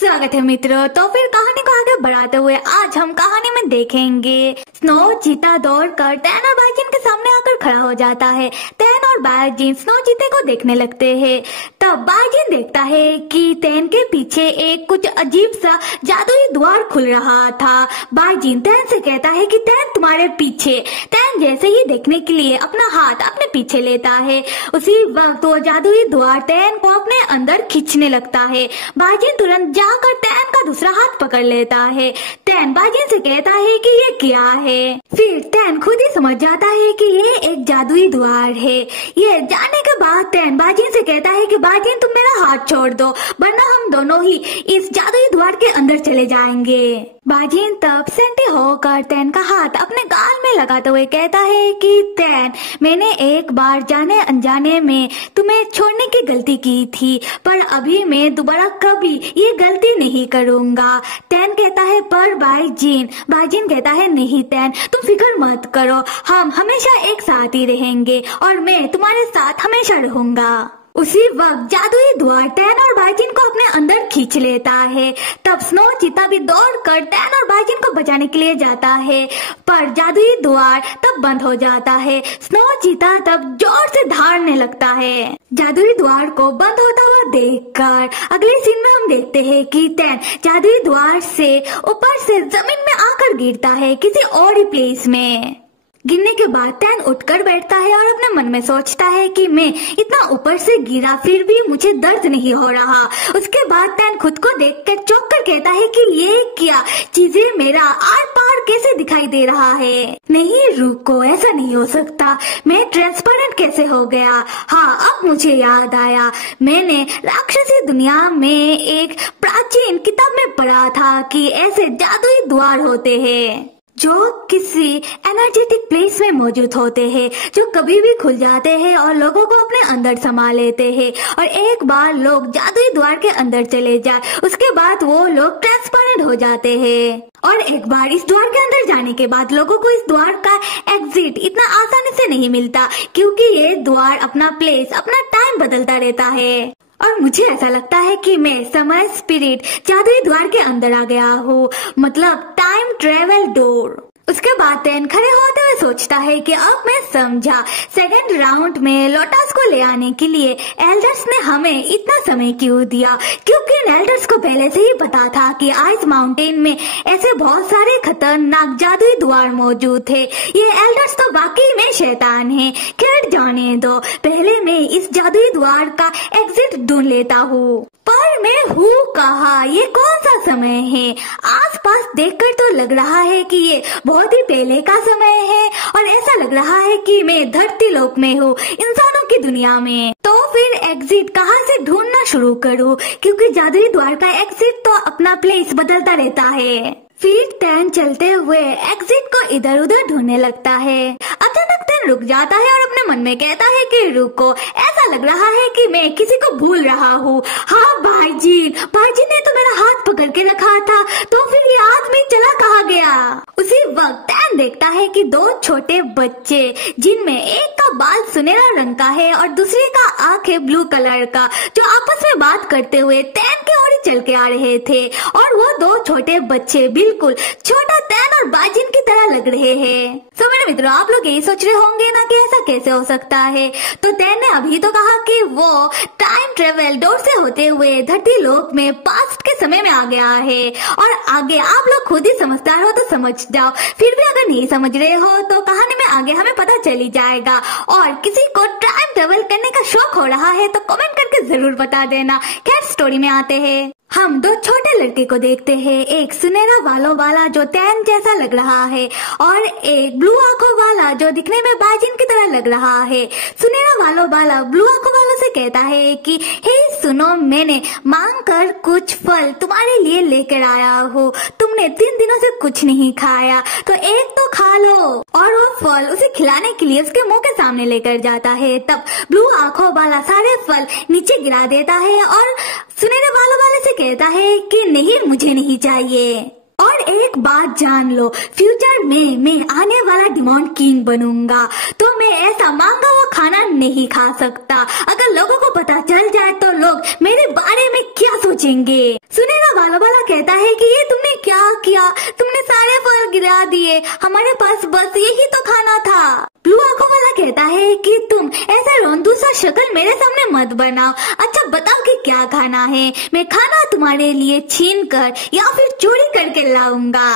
स्वागत है मित्रों। तो फिर कहानी को आगे बढ़ाते हुए आज हम कहानी में देखेंगे स्नो चीता दौड़कर टैन और बाइजिन के सामने आकर खड़ा हो जाता है। टैन और बाइजिन स्नो चीते को देखने लगते हैं। तब बाइजिन देखता है कि टैन के पीछे एक कुछ अजीब सा जादुई द्वार खुल रहा था। बाइजिन टैन से कहता है कि टैन तुम्हारे पीछे। टैन जैसे ही देखने के लिए अपना हाथ अपने पीछे लेता है, उसी वक्त वो जादुई द्वार टैन को अपने अंदर खींचने लगता है। बाइजिन तुरंत जाकर टैन का दूसरा हाथ पकड़ लेता है। टैन बाइजिन से कहता है कि ये क्या है। फिर टैन खुद ही समझ जाता है कि ये एक जादुई द्वार है। ये जानने के बाद टैन बाइजिन से कहता है कि बाइजिन तुम मेरा हाथ छोड़ दो, वरना हम दोनों ही इस जादुई द्वार के अंदर चले जाएंगे। बाइजिन तब सेंटी होकर टैन का हाथ अपने गाल में लगाते हुए कहता है कि टैन, मैंने एक बार जाने अनजाने में तुम्हें छोड़ने की गलती की थी, पर अभी मैं दोबारा कभी ये गलती नहीं करूँगा। टैन कहता है पर बाइजिन कहता है नहीं टैन, तुम फिक्र मत करो, हम हमेशा एक साथ ही रहेंगे और मैं तुम्हारे साथ हमेशा रहूंगा। उसी वक्त जादुई द्वार टैन और बाइजिन को अपने अंदर खींच लेता है। तब स्नो चीता भी दौड़कर टैन और बाइजिन को बचाने के लिए जाता है, पर जादुई द्वार तब बंद हो जाता है। स्नो चीता तब जोर से दहाड़ने लगता है। जादुई द्वार को बंद होता हुआ देखकर अगले सीन में हम देखते हैं कि टैन जादुई द्वार से ऊपर से जमीन में आकर गिरता है, किसी और ही प्लेस में। गिरने के बाद टैन उठकर बैठता है और अपने मन में सोचता है कि मैं इतना ऊपर से गिरा फिर भी मुझे दर्द नहीं हो रहा। उसके बाद टैन खुद को देखकर चौंक कर कहता है कि ये क्या चीजें मेरा आर पार कैसे दिखाई दे रहा है। नहीं रुको, ऐसा नहीं हो सकता, मैं ट्रांसपेरेंट कैसे हो गया। हाँ, अब मुझे याद आया, मैंने राक्षसी दुनिया में एक प्राचीन किताब में पढ़ा था कि ऐसे जादुई द्वार होते हैं जो किसी एनर्जेटिक प्लेस में मौजूद होते हैं, जो कभी भी खुल जाते हैं और लोगों को अपने अंदर समा लेते हैं। और एक बार लोग जादुई द्वार के अंदर चले जाए, उसके बाद वो लोग ट्रांसपेरेंट हो जाते हैं। और एक बार इस द्वार के अंदर जाने के बाद लोगों को इस द्वार का एग्जिट इतना आसानी से नहीं मिलता, क्योंकि ये द्वार अपना प्लेस, अपना टाइम बदलता रहता है। और मुझे ऐसा लगता है कि मैं समय स्पिरिट जादुई द्वार के अंदर आ गया हूँ, मतलब टाइम ट्रेवल डोर। उसके बाद टैन खड़े होते हुए सोचता है कि अब मैं समझा, सेकंड राउंड में लोटस को ले आने के लिए एल्डर्स ने हमें इतना समय क्यों दिया, क्योंकि एल्डर्स को पहले से ही पता था कि आइस माउंटेन में ऐसे बहुत सारे खतरनाक जादुई द्वार मौजूद थे। ये एल्डर्स तो वाकई में शैतान है। खैर जाने दो, पहले मैं इस जादुई द्वार का एग्जिट ढूंढ लेता हूँ। पर मैं हूँ कहाँ, ये कौन सा समय है? आसपास देखकर तो लग रहा है कि ये बहुत ही पहले का समय है, और ऐसा लग रहा है कि मैं धरती लोक में हूँ, इंसानों की दुनिया में। तो फिर एग्जिट कहाँ से ढूंढना शुरू करूँ, क्योंकि जादुई द्वार का एग्जिट तो अपना प्लेस बदलता रहता है। फिर टैन चलते हुए एग्जिट को इधर उधर ढूंढने लगता है। अचानक टैन रुक जाता है और अपने मन में कहता है कि रुको, ऐसा लग रहा है कि मैं किसी को भूल रहा हूँ। हाँ, बाइजिन ने तो मेरा हाथ पकड़ के रखा था, तो फिर ये आदमी चला कहाँ गया? उसी वक्त टैन देखता है कि दो छोटे बच्चे, जिनमें एक का बाल सुनहरा रंग का है और दूसरे का आंख है ब्लू कलर का, जो आपस में बात करते हुए टैन की ओर चल के आ रहे थे। और वो दो छोटे बच्चे बिल्कुल छोटा टैन और बाइजिन की तरह लग रहे हैं। तो मेरे मित्रों, आप लोग यही सोच रहे होंगे ना कि ऐसा कैसे हो सकता है। तो टैन ने अभी तो कहा कि वो टाइम ट्रेवल डोर से होते हुए धरती लोक में पास्ट के समय में आ गया है, और आगे आप लोग खुद ही समझदार हो तो समझ जाओ। फिर भी अगर नहीं समझ रहे हो तो कहानी में आगे हमें पता चल ही जाएगा। और किसी को टाइम ट्रेवल करने का शौक हो रहा है तो कमेंट करके जरूर बता देना। खैर स्टोरी में आते हैं। हम दो छोटे लड़के को देखते हैं, एक सुनहरा बालों वाला जो टैन जैसा लग रहा है, और एक ब्लू आंखों वाला जो दिखने में बाइजिन की तरह लग रहा है। सुनहरा बालों वाला ब्लू आंखों वालों से कहता है कि हे सुनो, मैंने मांग कर कुछ फल तुम्हारे लिए लेकर आया हूँ। तुमने 3 दिनों से कुछ नहीं खाया, तो एक तो खा लो। और वो फल उसे खिलाने के लिए उसके मुंह के सामने लेकर जाता है। तब ब्लू आंखों वाला सारे फल नीचे गिरा देता है और सुनहरे बालों वाले से कहता है कि नहीं, मुझे नहीं चाहिए। और एक बात जान लो, फ्यूचर में मैं आने वाला डिमॉन किंग बनूंगा, तो मैं ऐसा मांगा हुआ खाना नहीं खा सकता। अगर लोगों को पता चल जाए तो लोग मेरे बारे में क्या सोचेंगे? सुनहरा वाला वाला कहता है कि ये तुमने क्या किया, तुमने सारे फल गिरा दिए, हमारे पास बस यही तो खाना था। ब्लू आंखों वाला कहता है कि तुम ऐसा रोंदू सा शक्ल मेरे सामने मत बनाओ, अच्छा बताओ कि क्या खाना है, मैं खाना तुम्हारे लिए छीन कर या फिर चोरी करके लाऊंगा।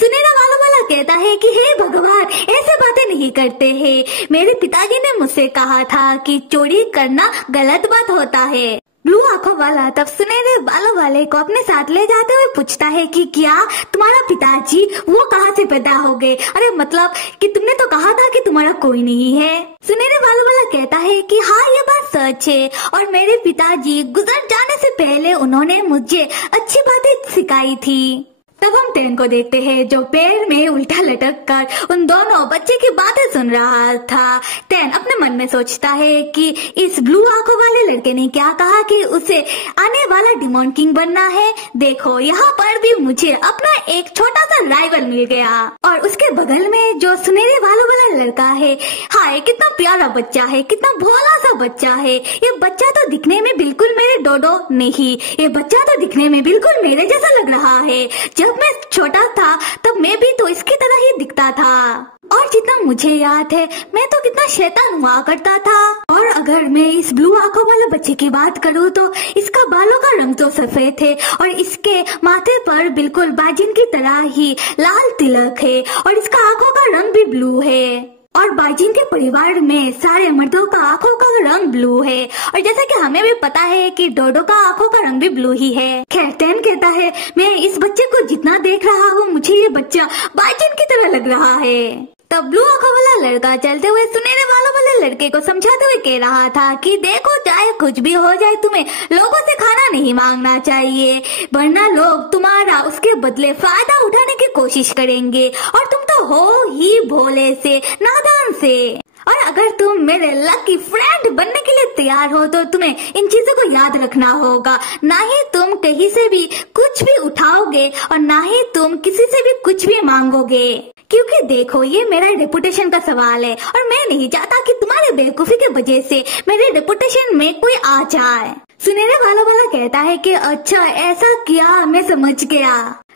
सुनहरा वाला वाला कहता है कि हे भगवान, ऐसे बातें नहीं करते हैं, मेरे पिताजी ने मुझसे कहा था कि चोरी करना गलत बात होता है। ब्लू आंखों वाला तब सुनहरे बालों वाले को अपने साथ ले जाते हुए पूछता है कि क्या तुम्हारा पिताजी वो कहाँ से पैदा हो गए, अरे मतलब कि तुमने तो कहा था कि तुम्हारा कोई नहीं है। सुनहरे बालों वाला कहता है कि हाँ ये बात सच है और मेरे पिताजी गुजर जाने से पहले उन्होंने मुझे अच्छी बातें सिखाई थी। तब हम टैन को देखते हैं जो पेड़ में उल्टा लटक कर उन दोनों बच्चे की बातें सुन रहा था। टैन अपने मन में सोचता है कि इस ब्लू आंखों वाले लड़के ने क्या कहा कि उसे आने वाला डिमॉन किंग बनना है। देखो यहाँ पर भी मुझे अपना एक छोटा सा राइवल मिल गया। और उसके बगल में जो सुनहरे बालों वाला लड़का है, हाय कितना प्यारा बच्चा है, कितना भोला सा बच्चा है। ये बच्चा तो दिखने में बिल्कुल मेरे डोडो नहीं, ये बच्चा तो दिखने में बिल्कुल मेरे जैसा लग रहा है। जब मैं छोटा था तब मैं भी तो इसकी तरह ही दिखता था और जितना मुझे याद है मैं तो कितना शैतान हुआ करता था। और अगर मैं इस ब्लू आंखों वाले बच्चे की बात करूँ तो इसका बालों का रंग तो सफेद है और इसके माथे पर बिल्कुल बाजिन की तरह ही लाल तिलक है और इसका आंखों का रंग भी ब्लू है। और बाजिन के परिवार में सारे मर्दों का आंखों का रंग ब्लू है और जैसा कि हमें भी पता है कि डोडो का आंखों का रंग भी ब्लू ही है। खैर टैन कहता है मैं इस बच्चे को जितना देख रहा हूँ मुझे ये बच्चा बाजिन की तरह लग रहा है। तब ब्लू आंखों वाला लड़का चलते हुए सुनहरे बालों वाले लड़के को समझाते हुए कह रहा था कि देखो चाहे कुछ भी हो जाए तुम्हें लोगों से खाना नहीं मांगना चाहिए, वरना लोग तुम्हारा उसके बदले फायदा उठाने की कोशिश करेंगे और तुम तो हो ही भोले से नादान से। और अगर तुम मेरे लकी फ्रेंड बनने के लिए तैयार हो तो तुम्हें इन चीजों को याद रखना होगा, ना ही तुम कहीं से भी कुछ भी उठाओगे और ना ही तुम किसी से भी कुछ भी मांगोगे, क्योंकि देखो ये मेरा रेपुटेशन का सवाल है और मैं नहीं चाहता कि तुम्हारे बेवकूफी की वजह से मेरे रेपुटेशन में कोई आ जाए। सुनहरे बालों वाला कहता है कि अच्छा ऐसा क्या, मैं समझ गया।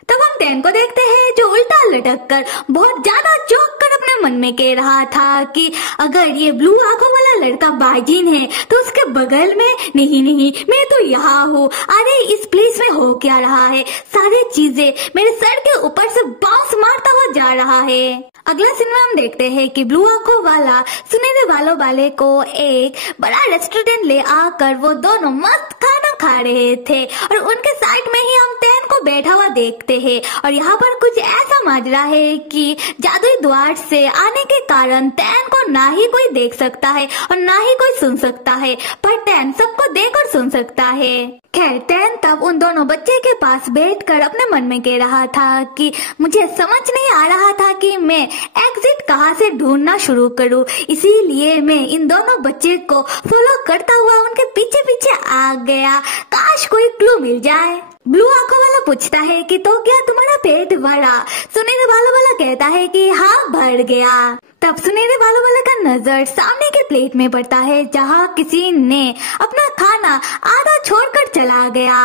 तब हम टैन को देखते हैं जो उल्टा लटक कर बहुत ज्यादा चौंक कर अपने मन में कह रहा था कि अगर ये ब्लू आंखों वाला लड़का बाजिन है तो उसके बगल में नहीं मैं तो यहाँ हूँ। अरे इस प्लेस में हो क्या रहा है, सारी चीजें मेरे सर के ऊपर से बाउंस मारता हुआ जा रहा है। अगला सीन में हम देखते हैं कि ब्लू आंखों वाला सुनहरे बालों वाले को एक बड़ा रेस्टोरेंट ले आकर वो दोनों मस्त खाना खा रहे थे और उनके साइड में ही हम टैन को बैठा हुआ देखते हैं। और यहाँ पर कुछ ऐसा माजरा है कि जादुई द्वार से आने के कारण टैन को ना ही कोई देख सकता है और ना ही कोई सुन सकता है, पर टैन सबको देख और सुन सकता है। खैर टैन तब उन दोनों बच्चे के पास बैठकर अपने मन में कह रहा था कि मुझे समझ नहीं आ रहा था कि मैं एग्जिट कहाँ से ढूंढना शुरू करूँ, इसीलिए मैं इन दोनों बच्चे को फॉलो करता हुआ उनके पीछे पीछे आ गया, काश कोई क्लू मिल जाए। ब्लू आंखों वाला पूछता है कि तो क्या तुम्हारा पेट भरा? सुनहरे बालों वाला कहता है कि हाँ भर गया। तब सुनहरे बालों वाला का नजर सामने के प्लेट में पड़ता है जहाँ किसी ने अपना खाना आधा छोड़कर चला गया।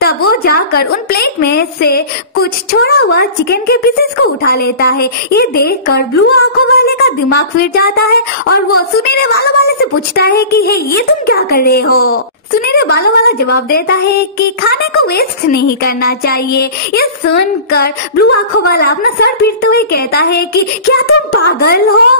तब वो जाकर उन प्लेट में से कुछ छोड़ा हुआ चिकन के पीसेस को उठा लेता है। ये देखकर ब्लू आंखों वाले का दिमाग फिर जाता है और वो सुनहरे बालों वाले से पूछता है कि हे ये तुम क्या कर रहे हो? सुनहरे बालों वाला जवाब देता है कि खाने को वेस्ट नहीं करना चाहिए। ये सुनकर ब्लू आंखों वाला अपना सर पीटते हुए कहता है कि क्या तुम पागल हो?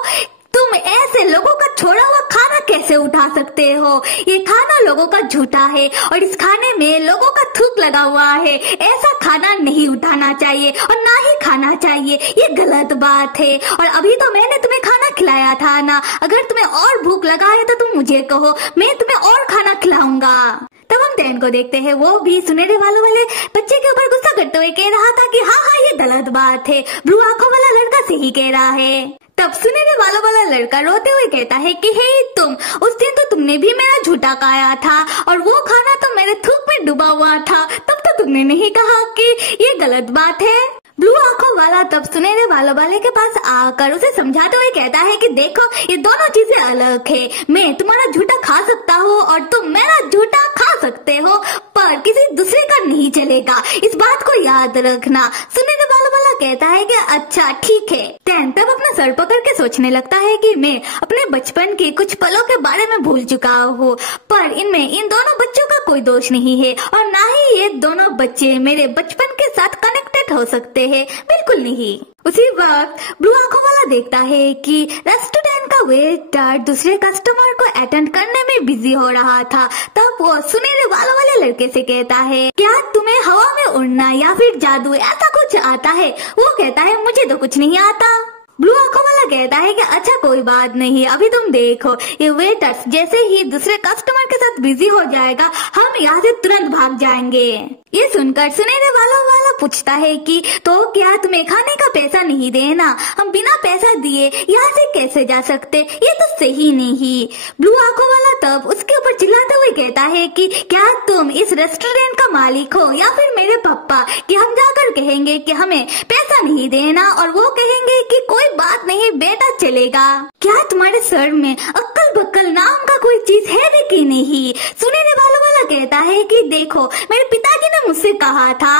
तुम ऐसे लोगों का छोड़ा हुआ खाना कैसे उठा सकते हो? ये खाना लोगों का झूठा है और इस खाने में लोगों का थूक लगा हुआ है। ऐसा खाना नहीं उठाना चाहिए और ना ही खाना चाहिए, ये गलत बात है। और अभी तो मैंने तुम्हें खाना खिलाया था ना, अगर तुम्हें और भूख लगा है तो तुम मुझे कहो, मैं तुम्हें और खाना खिलाऊंगा। तब हम टैन को देखते हैं, वो भी सुनहरे बालों वाले बच्चे के ऊपर गुस्सा करते हुए कह रहा था कि हाँ ये गलत बात है, ब्लू आंखों वाला लड़का सही कह रहा है। तब सुनहरे बालों वाला लड़का रोते हुए कहता है कि हे तुम, उस दिन तो तुमने भी मेरा झूठा खाया था और वो खाना तो मेरे थूक में डूबा हुआ था, तब तो तुमने नहीं कहा कि ये गलत बात है। ब्लू आंखों वाला तब सुनहरे बालों वाले के पास आकर उसे समझाते हुए कहता है कि देखो ये दोनों चीजें अलग है, मैं तुम्हारा झूठा खा सकता हूँ और तुम मेरा झूठा खा सकते हो, पर किसी दूसरे का नहीं चलेगा, इस बात को याद रखना। सुनने वाला वाला कहता है कि अच्छा ठीक है। टैन तब अपना सर पकड़ के सोचने लगता है कि मैं अपने बचपन के कुछ पलों के बारे में भूल चुका हूँ, पर इनमें इन दोनों बच्चों का कोई दोष नहीं है और ना ही ये दोनों बच्चे मेरे बचपन के साथ कनेक्टेड हो सकते हैं, बिल्कुल नहीं। उसी वक्त ब्लू आंखों वाला देखता है कि रेस्टोरेंट का वेटर दूसरे कस्टमर को अटेंड करने में बिजी हो रहा था। तब वो सुनहरे बालों वाले लड़के से कहता है, क्या तुम्हें हवा में उड़ना या फिर जादू ऐसा कुछ आता है? वो कहता है, मुझे तो कुछ नहीं आता। ब्लू आंखों वाला कहता है कि अच्छा कोई बात नहीं, अभी तुम देखो, ये वेटर्स जैसे ही दूसरे कस्टमर के साथ बिजी हो जाएगा, हम यहाँ से तुरंत भाग जाएंगे। ये सुनकर सुनहरे वाला पूछता है कि तो क्या तुम्हें खाने का पैसा नहीं देना? हम बिना पैसा दिए यहाँ से कैसे जा सकते? ये तो सही नहीं। ब्लू आंखों वाला तब उसके ऊपर चिल्लाते हुए कहता है कि क्या तुम इस रेस्टोरेंट का मालिक हो या फिर मेरे पापा, कि हम जाकर कहेंगे कि हमें पैसा नहीं देना और वो कहेंगे कि कोई बात नहीं बेटा चलेगा? क्या तुम्हारे सर में अक्ल बक्कल नाम का कोई चीज है भी कि नहीं? सुनहरे बालों वाला कहता है कि देखो, मेरे पिताजी ने मुझसे कहा था।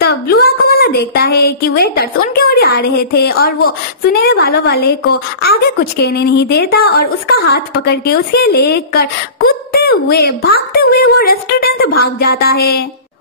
तब ब्लू आंखों वाला देखता है कि वेटर्स उनके ओर आ रहे थे और वो सुनहरे बालों वाले को आगे कुछ कहने नहीं देता और उसका हाथ पकड़ के उसे लेकर कूदते हुए भागते हुए वो रेस्टोरेंट से भाग जाता है।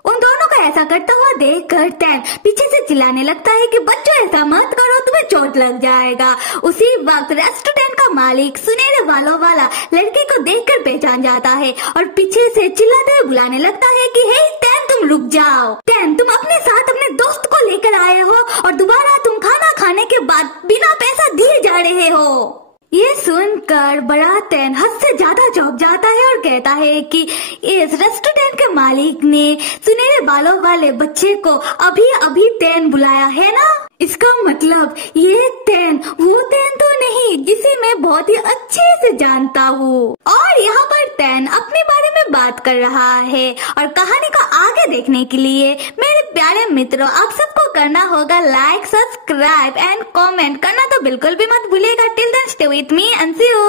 उन दोनों को ऐसा करता हुआ देखकर टैन पीछे से चिल्लाने लगता है कि बच्चों ऐसा मत करो, तुम्हें चोट लग जाएगा। उसी वक्त रेस्टोरेंट का मालिक सुनहरे बालों वाला लड़के को देखकर पहचान जाता है और पीछे से चिल्लाते हुए बुलाने लगता है कि हे टैन, तुम रुक जाओ। टैन, तुम अपने साथ अपने दोस्त को लेकर आए हो और दोबारा तुम खाना खाने के बाद बिना पैसा दिए जा रहे हो। ये सुनकर बड़ा टैन हद से ज्यादा चौंक जाता है और कहता है कि इस रेस्टोरेंट के मालिक ने सुनहरे बालों वाले बच्चे को अभी अभी टैन बुलाया है ना? इसका मतलब ये टैन वो टैन तो नहीं जिसे मैं बहुत ही अच्छे से जानता हूँ। और यहाँ पर टैन अपने बारे में बात कर रहा है और कहानी को आगे देखने के लिए मेरे प्यारे मित्रों, आप सबको करना होगा लाइक, सब्सक्राइब एंड कमेंट करना तो बिल्कुल भी मत भूलिएगा। Till then stay with me and see you.